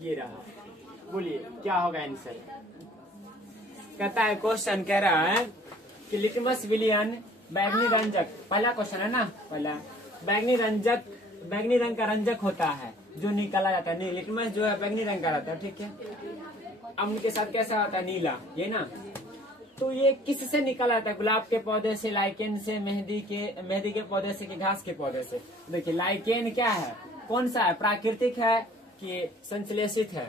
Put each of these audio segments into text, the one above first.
ये रहा। बोलिए क्या होगा आंसर। कहता है क्वेश्चन कह रहा है कि लिटमस विलियन बैगनी रंजक, पहला क्वेश्चन है ना, पहला बैगनी रंग का रंजक होता है जो निकाला जाता है। नहीं, लिटमस जो है बैगनी रंग का रहता है, ठीक है। अम्ल के साथ कैसा होता है, नीला, ये ना। तो ये किससे निकाला जाता है, गुलाब के पौधे से, लाइकेन से, मेहंदी के पौधे से, कि घास के पौधे से। देखिए लाइकेन क्या है, कौन सा है, प्राकृतिक है कि संश्लेषित है।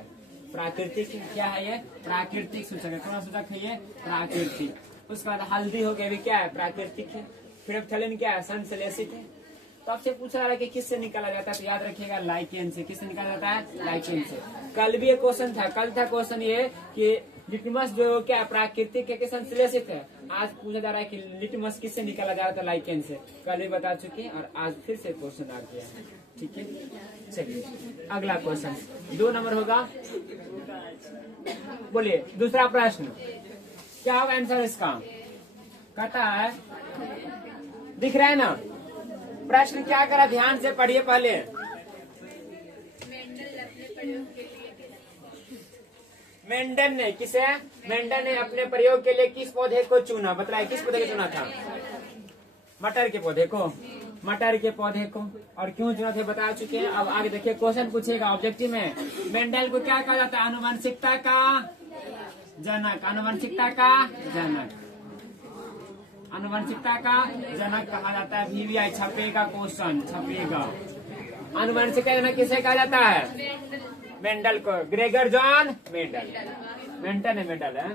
प्राकृतिक क्या है, ये प्राकृतिक सूचक है, कौन सूचक है ये, प्राकृतिक। उसके बाद हल्दी हो गया भी क्या है, प्राकृतिक है। फिर क्या है, संश्लेषित है। तो आपसे पूछा जा रहा है कि किससे निकाला जाता है, तो याद रखिएगा लाइकेन से। किससे निकाला जाता है, लाइकेन से। कल भी एक क्वेश्चन था, कल था क्वेश्चन ये कि लिटमस जो क्या प्राकृतिक है कि संश्लेषित है। आज पूछा जा रहा है कि लिटमस किससे निकाला जा रहा था, लाइकेन से। कल भी बता चुके हैं और आज फिर से क्वेश्चन आ गया है, ठीक है। चलिए अगला क्वेश्चन 2 नंबर होगा। बोलिए दूसरा प्रश्न क्या होगा आंसर इसका। कहता है, दिख रहा है ना प्रश्न, क्या करा, ध्यान से पढ़िए पहले। मेंडल ने किसे, मेंडल ने अपने प्रयोग के लिए किस पौधे को चुना, बताइए किस पौधे को चुना था, मटर के पौधे को, मटर के पौधे को। और क्यों चुना थे बता चुके हैं। अब आगे देखिए क्वेश्चन पूछेगा ऑब्जेक्टिव में, मेंडल को क्या कहा जाता है, आनुवंशिकता का जनक, आनुवंशिकता का जनक, आनुवंशिकता का जनक कहा जाता है। VVI छपेगा क्वेश्चन, छपेगा। आनुवंशिकता जनक किसे कहा जाता है, मेंडल को, ग्रेगर जॉन मेंडल, मेंडल है।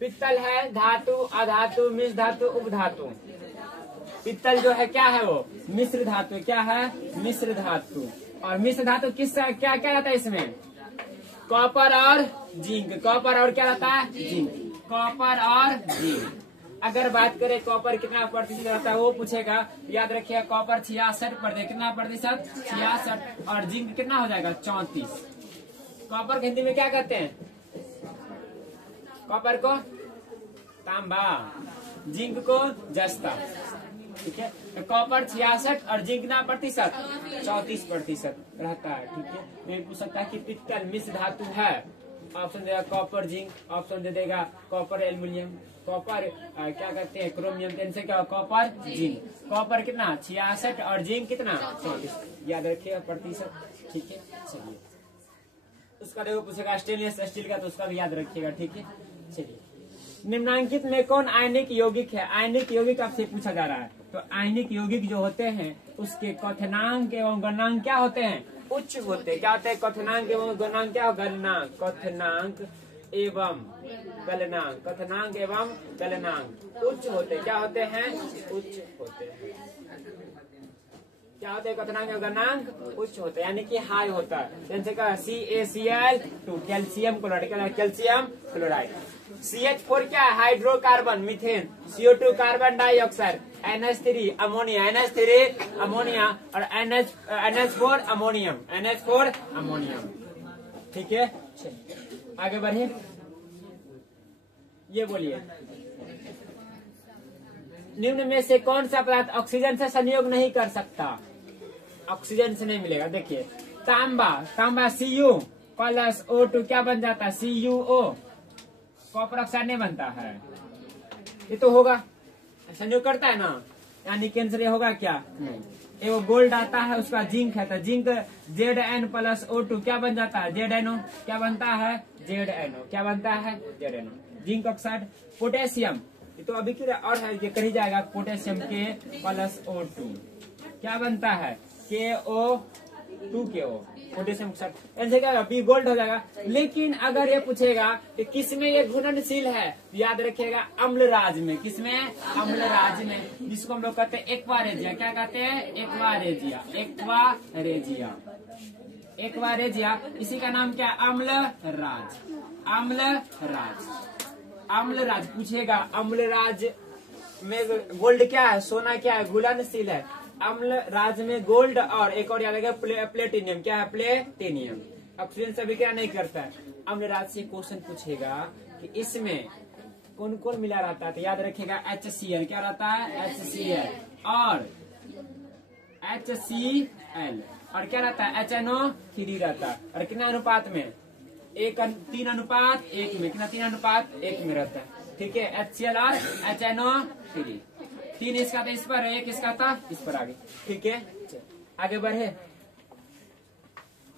पित्तल है धातु, अधातु, मिश्र धातु, उपधातु। पित्तल जो है क्या है, वो मिश्र धातु, क्या है, मिश्र धातु। और मिश्र धातु किस क्या क्या रहता है इसमें, कॉपर और जिंक, कॉपर और क्या रहता है, जिंक, कॉपर और जिंक। अगर बात करें कॉपर कितना प्रतिशत रहता है वो पूछेगा, याद रखिएगा कॉपर 66%, कितना प्रतिशत, 66। और जिंक कितना हो जाएगा, 34। कॉपर हिंदी में क्या कहते हैं, कॉपर को तांबा, जिंक को जस्ता, ठीक है। तो कॉपर 66 और जिंक ना प्रतिशत 34% रहता है, ठीक है। मैं पूछ सकता है कि पित्तल मिश्र धातु है, ऑप्शन देगा कॉपर जिंक, ऑप्शन दे देगा कॉपर एल्युमिनियम, कॉपर क्या कहते हैं क्रोमियम, इनसे क्या कॉपर जिंक। कॉपर कितना 66 और जिंक कितना 34, याद रखिएगा प्रतिशत, ठीक है। चलिए उसका देखो पूछेगा स्टेनलेस स्टील का, तो उसका भी याद रखिएगा, ठीक है। चलिए निम्नांकित में कौन आयनिक यौगिक है, आयनिक यौगिक आपसे पूछा जा रहा है। तो आयनिक यौगिक जो होते हैं उसके क्वथनांक एवं गलनांक क्या होते हैं, उच्च होते हैं। क्या होते हैं, क्वथनांक एवं गलनांक, क्या गलनांक, क्वथनांक एवं गलनांक, क्वथनांक एवं गलनांक उच्च होते हैं। क्या होते हैं, उच्च होते हैं। क्या होते हैं, क्वथनांक एवं गलनांक उच्च होते हैं, यानी कि हाई होता है। जैसे का CaCl2 calcium chloride, calcium chloride. CH4 क्या है, hydrocarbon methane, CO2 carbon dioxide, NH3 ammonia, NH3 ammonia और NH4 अमोनियम, NH4 अमोनियम, ठीक है। आगे बढ़िए, ये बोलिए निम्न में से कौन सा पदार्थ ऑक्सीजन से संयोग नहीं कर सकता, ऑक्सीजन से नहीं मिलेगा। देखिए तांबा, Cu प्लस O2 क्या बन जाता है, CuO, कॉपर ऑक्साइड नहीं बनता है, ये तो होगा, संयोग करता है ना, यानी कैंसर होगा क्या, नहीं। एवं गोल्ड आता है, उसका जिंक है, तो जिंक Zn प्लस O2 क्या बन जाता है, ZnO, क्या बनता है, ZnO, क्या बनता है, ZnO, जिंक ऑक्साइड। पोटेशियम, ये तो अभी और है, ये कही जाएगा, पोटेशियम के प्लस O2 क्या बनता है, KO2 पोटेशियम ऑक्साइड, ऐसे क्या बी गोल्ड हो जाएगा। लेकिन अगर ये पूछेगा कि किसमें ये घुलनशील है, याद रखिएगा अम्लराज में, किसमें, अम्लराज में, जिसको हम लोग कहते हैं एक्वारेजिया, क्या कहते हैं, एक्वारेजिया, एक्वारेजिया, एक्वारेजिया, इसी का नाम क्या, अम्लराज, अम्लराज, अम्लराज पूछेगा। अम्लराज में गोल्ड क्या है, सोना क्या है, घुलनशील है। अम्ल राज में गोल्ड और एक और याद रखेगा प्लेटिनियम, क्या है, प्लेटिनियम, ऑक्सीजन से अभिक्रिया नहीं करता है। अम्ल राज से क्वेश्चन पूछेगा कि इसमें कौन कौन मिला रहता है, तो याद रखिएगा HCl, क्या रहता है, HCl और HCl L और क्या रहता है HNO3 रहता है। और कितना अनुपात में 3 अनुपात 1 में, कितना 3 अनुपात 1 में रहता है। ठीक है, HCl और HNO3 3 इसका था इस पर, 1 इसका था इस पर आगे। ठीक है, आगे बढ़े।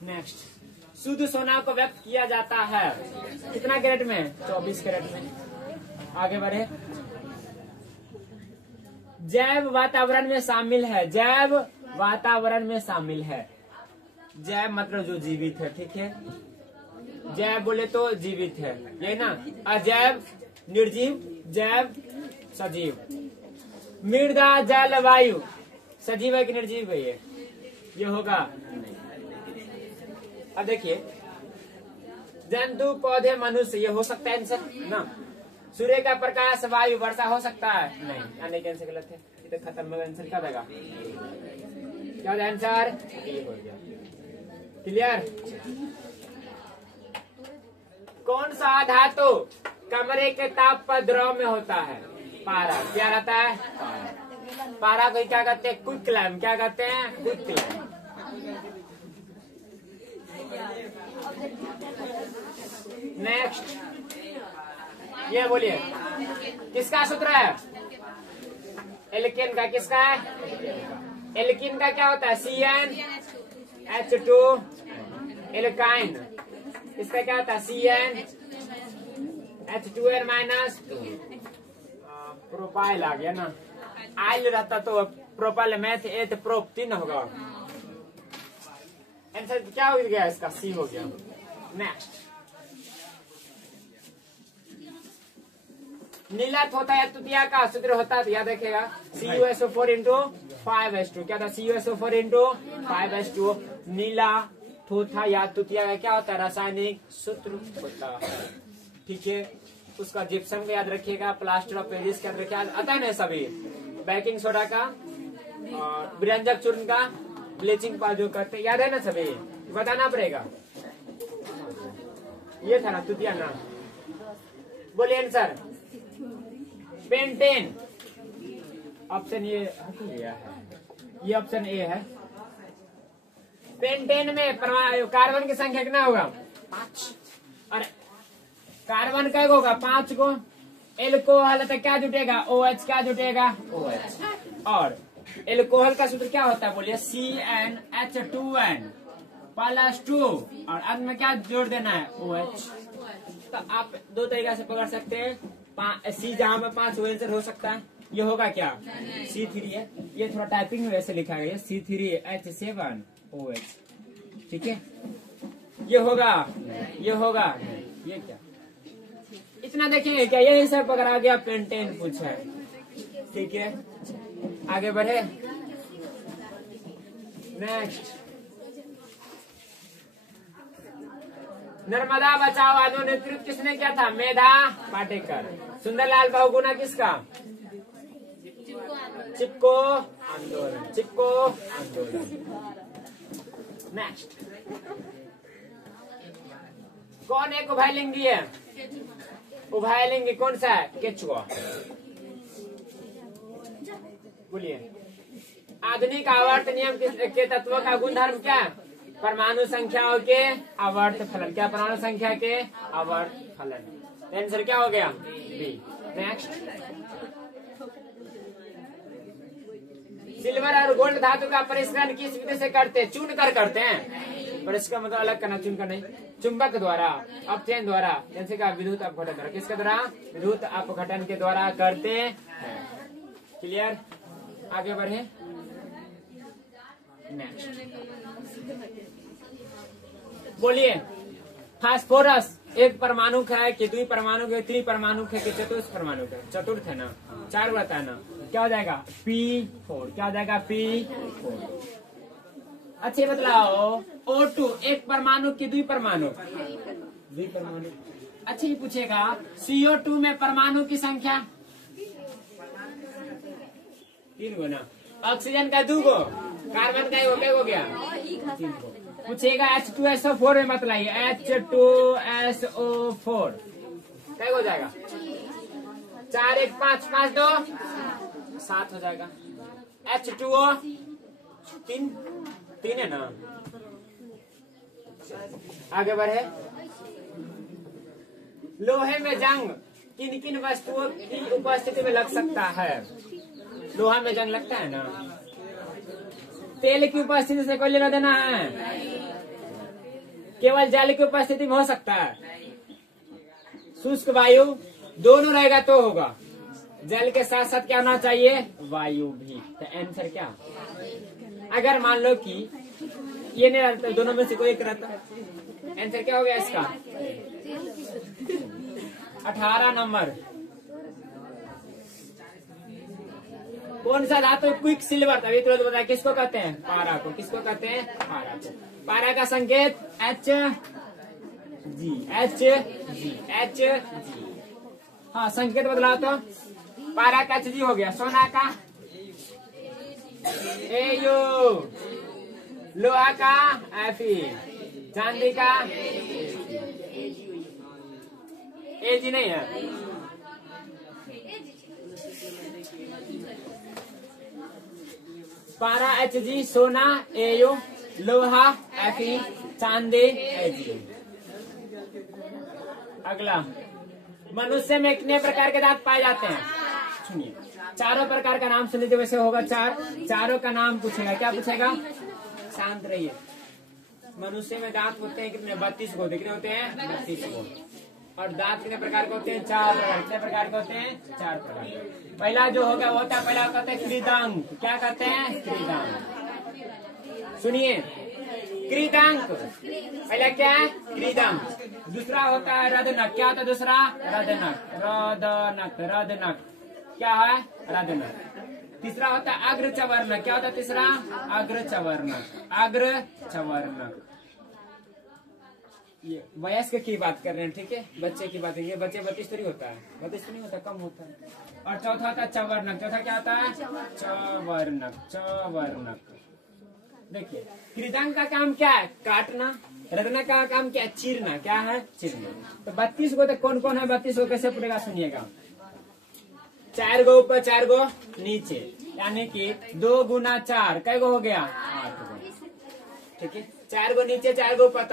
नेक्स्ट, शुद्ध सोना को व्यक्त किया जाता है कितना कैरेट में 24 कैरेट में। आगे बढ़े। जैव वातावरण में शामिल है, जैव वातावरण में शामिल है। जैव मतलब जो जीवित है। ठीक है, जैव बोले तो जीवित है, ये ना। अजैव निर्जीव, जैव सजीव। मृदा जल वायु सजीव है कि निर्जीव है, ये होगा। अब देखिए, जंतु पौधे मनुष्य, ये हो सकता है आंसर ना। सूर्य का प्रकाश वायु वर्षा हो सकता है नहीं, यानी कि आंसर गलत है। ये तो खत्म में आंसर क्या देगा, क्या होगा आंसर, ये हो गया। क्लियर। कौन सा धातु कमरे के ताप पर द्रव में होता है, पारा। क्या रहता है, पारा। पारा को क्या कहते हैं, क्विक क्लाइम। क्या कहते हैं, क्विक क्लाइम। नेक्स्ट, ये बोलिए किसका सूत्र है, एल्केन का। किसका है, एल्केन का क्या होता है, CnH2 एल्काइन। इसका क्या होता है, CnH2n माइनस 2। प्रोपाइल आ गया ना, आइल रहता तो प्रोपाइल मैथ एथ प्रोप 3 होगा। आंसर क्या हो गया इसका, C हो गया। नेक्स्ट, नीलत होता है तुतिया का सूत्र होता है, याद रखेगा CuSO4 इंटू 5H2। क्या था, CuSO4 इंटू 5H2। नीला थोथा या तुतिया का क्या होता है, रासायनिक सूत्र होता है। ठीक है, उसका जिप्सम का याद रखिएगा, प्लास्टर ऑफ पेरिस का याद रखिएगा, आता है ना सभी। बेकिंग सोडा का और व्यंजक चूर्ण का, ब्लीचिंग पाउडर जो करते हैं, याद है ना सभी, बताना पड़ेगा। ये था ना तुतिया ना। बोलिए आंसर, पेंटेन। ऑप्शन ये है, ये ऑप्शन ए है। पेंटेन में कार्बन की संख्या कितना होगा, 5। और कार्बन का होगा 5 को। एल्कोहल तो क्या जुटेगा, OH। क्या जुटेगा, OH। और एल्कोहल का सूत्र क्या होता है, बोलिए CnH2n प्लस 2 और अंत में क्या जोड़ देना है, OH। तो आप दो तरीका से पकड़ सकते हैं। C जहाँ में 5 वो आंसर हो सकता है। ये होगा क्या, C3 है। ये थोड़ा टाइपिंग में वैसे लिखा गया, C3H7OH। ठीक है, ये होगा, ये होगा, ये क्या, इतना देखेंगे क्या, यही सब पकड़ा गया, पेंटेन पूछा है। ठीक है, आगे बढ़े। नेक्स्ट, नर्मदा बचाओ आंदोलन नेतृत्व किसने किया था, मेधा पाटेकर। सुंदरलाल बहुगुणा किसका, चिपको आंदोलन, चिपको आंदोलन। नेक्स्ट, कौन एक उभयलिंगी है, उभयलिंगी कौन सा है, केचुआ। बोलिए, आधुनिक आवर्त नियम के तत्वों का गुणधर्म क्या है, परमाणु संख्याओं के आवर्त फलन। क्या, परमाणु संख्या के आवर्त फलन। आंसर क्या हो गया, बी। नेक्स्ट, सिल्वर और गोल्ड धातु का परिष्करण किस विधि से करते हैं, चून कर करते हैं। परिष्करण मतलब अलग करना, चुन कर नहीं। चुंबक द्वारा, अपचयन द्वारा, जैसे का विद्युत अपघटन द्वारा। किसके द्वारा, विद्युत अपघटन के द्वारा करते हैं। क्लियर, आगे बढ़े। नेक्स्ट, बोलिए, फास्फोरस एक परमाणु है कि द्वि परमाणु है, त्रिपरमाणु है कि चतुर्थ परमाणु है, चतुर्थ है ना, 4 बताया ना। क्या हो जाएगा, P4। क्या हो जाएगा, P4। अच्छे बतलाओ, O2 एक परमाणु की द्विपरमाणु, द्विपरमाणु। अच्छे ही पूछेगा, CO2 में परमाणु की संख्या 3 गो ना, ऑक्सीजन का 2 गो, कार्बन का 1 हो गया 3 गो। पूछेगा H2SO4 में मत लाइए, H2SO4 क्या हो जाएगा, 4 1 5 5 2 7 हो जाएगा। H2O 3 3 है ना। आगे बढ़े। लोहे में जंग किन किन वस्तुओं की उपस्थिति में लग सकता है? लोहा में जंग लगता है ना। तेल की उपस्थिति से कोई लेना देना है? केवल जल की उपस्थिति में हो सकता है। शुष्क वायु दोनों रहेगा तो होगा। जल के साथ साथ क्या होना चाहिए? वायु भी। तो आंसर क्या? अगर मान लो कि ये नहीं रहता, दोनों में से कोई एक रहता, आंसर क्या हो गया इसका? 18 नंबर। कौन सा धातु क्विक सिल्वर? तभी तुरंत बताया किसको कहते हैं? पारा को। किसको कहते हैं? पारा को। पारा का संकेत H जी, H जी, H जी। हाँ, संकेत बदलाओ तो पारा का H जी हो गया। सोना का AU, लोहा का Fe, चांदी का AG नहीं है। पारा Hg, सोना AU, लोहा Fe, चांदी Ag। अगला, मनुष्य में कितने प्रकार के दांत पाए जाते हैं? सुनिए, चारों प्रकार का नाम सुन लीजिए। वैसे होगा चारों का नाम पूछेगा। क्या पूछेगा? शांत रहिए। मनुष्य में दांत होते हैं कितने? 32 को। कितने होते हैं? 32 को। और दांत कितने प्रकार के होते हैं? 4 प्रकार। कितने प्रकार के होते हैं? 4 प्रकार। पहला जो होगा वो होता है, पहला कहते हैं कृदांक। क्या कहते हैं? कृदांक। सुनिए, कृदांक पहला क्या है? कृदांक। दूसरा होता है रदनक। क्या होता है दूसरा? रदनक। रदनक, रदनक क्या है? रदनक। तीसरा होता है अग्रचवर्णक। क्या होता है तीसरा? अग्रचवर्णक। अग्रचवर्णक। ये वयस्क की बात कर रहे हैं, ठीक है? बच्चे की बात है। ये बच्चे 32 नहीं होता है, 32 नहीं होता, कम होता है। और चौथा होता है चवर्णक। चौथा क्या होता है? चवर्णक। चवर्णक। देखिए, कृदांक का काम क्या है? काटना। रदनक का काम क्या है? चीरना। क्या है? चीरना। तो 32 को तो कौन कौन है? 32 को कैसे पूरेगा? सुनिएगा। 4 गो ऊपर, 4 गो नीचे, यानी कि 2 गुना 4 कै गो हो गया? 8 गो। ठीक है, 4 गो नीचे, 4 गो ऊपर,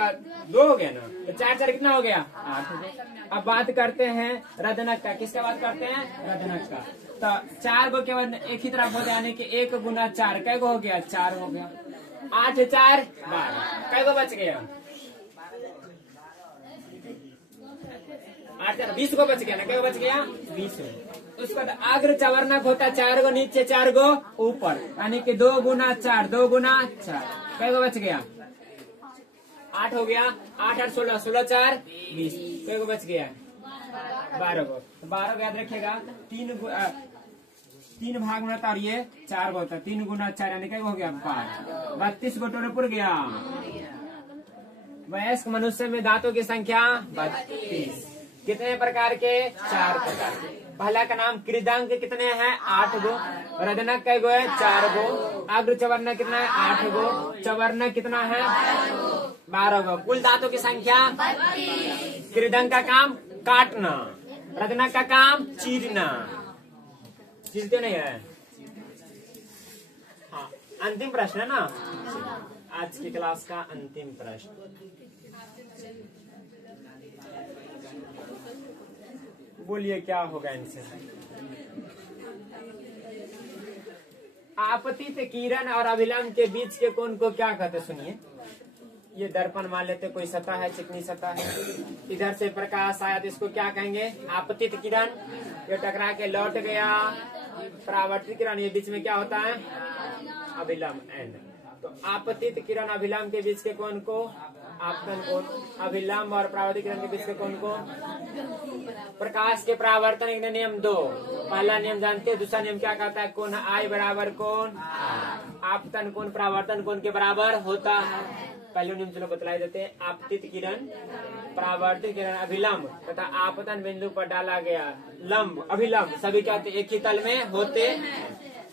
2 हो गया ना। तो 4 4 कितना हो गया? 8 हो गया। अब बात करते हैं रदनक का। किसका बात करते हैं? रदनक का। तो 4 गो केवल एक ही तरफ होता है, यानी कि 1 गुना 4 कै गो हो गया? 4 हो गया। 8 4 12 कै गो बच गया? 8 4 20 गो बच गया ना। कै गो बच गया? 20। उसके बाद अग्र चवर्णक होता है, 4 गो नीचे, 4 गो ऊपर, यानी कि 2 गुना 4, 2 गुना 4 कै गो बच गया? 8 हो गया। 8 8 16, 16 4 20 कै गो बच गया? 12 गो। 12 को याद रखिएगा। 3 भाग में रहता और ये 4 गो होता है। 3 गुना 4 यानी क्या हो गया? 12। 32 गो टोटल पुर गया। वयस्क मनुष्य में दांतों की संख्या 32। कितने प्रकार के? 4 प्रकार के। पहला का नाम कृदांक कितने हैं? 8 गो। रदनक कै गो है? 4 गो। अग्र चवर्णक कितना है? 8 गो। चवर्णक कितना है? 12 गो। कुल दांतों की संख्या 32। कृदांक का काम काटना, रदनक का काम चीरना। चीरते नहीं है? हाँ, अंतिम प्रश्न है ना आज की क्लास का। अंतिम प्रश्न, बोलिए क्या होगा इनसे? आपतित किरण और अभिलंब के बीच के कोण को क्या कहते? सुनिए, ये दर्पण मान लेते, कोई सतह है, चिकनी सतह है, इधर से प्रकाश आया तो इसको क्या कहेंगे? आपतित किरण। ये टकरा के लौट गया, परावर्तित किरण। ये बीच में क्या होता है? अभिलंब। एंड। तो आपतित किरण अभिलंब के बीच के कोण को आपतन कोण, अभिलंब और परावर्तित किरण के बीच के कोण को प्रकाश के परावर्तन के नियम 2। पहला नियम जानते हैं, दूसरा नियम क्या कहता है? कोण I बराबर कोण आपतन कोण परावर्तन कोण के बराबर होता है। पहले नियम चलो बतला देते हैं। आपतित किरण, परावर्तित किरण, अभिलंब तथा आपतन बिंदु पर डाला गया लंब, अभिलंब सभी क्या होते? एक ही तल में होते।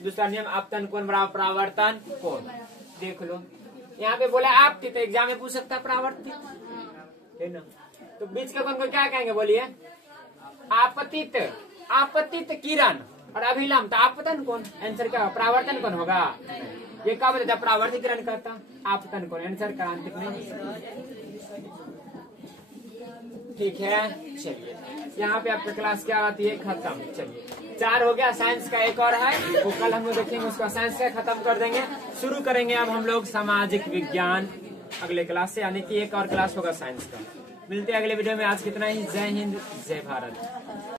दूसरा नियम आपतन कोण बराबर परावर्तन कोण। देख लो, यहाँ पे बोला आपतित, एग्जाम में पूछ सकता है परावर्तित, है ना? तो बीच के कोण को क्या कहेंगे? बोलिए। आपतित। आपतित किरण और अभिलंब तो आपतन कोण। आंसर क्या होगा? परावर्तन कोण होगा। ये क्या बताता परावर्तीकरण करता आपतन को आंसर क्रांतिक नहीं। ठीक है चलिए यहाँ पे आपका क्लास क्या आती है खत्म। चलिए 4 हो गया। साइंस का एक और है वो कल हम लोग देखेंगे उसका। साइंस का खत्म कर देंगे। शुरू करेंगे अब हम लोग सामाजिक विज्ञान अगले क्लास से, यानी कि एक और क्लास होगा साइंस का। मिलते हैं अगले वीडियो में। आज कितना ही। जय हिंद जय भारत।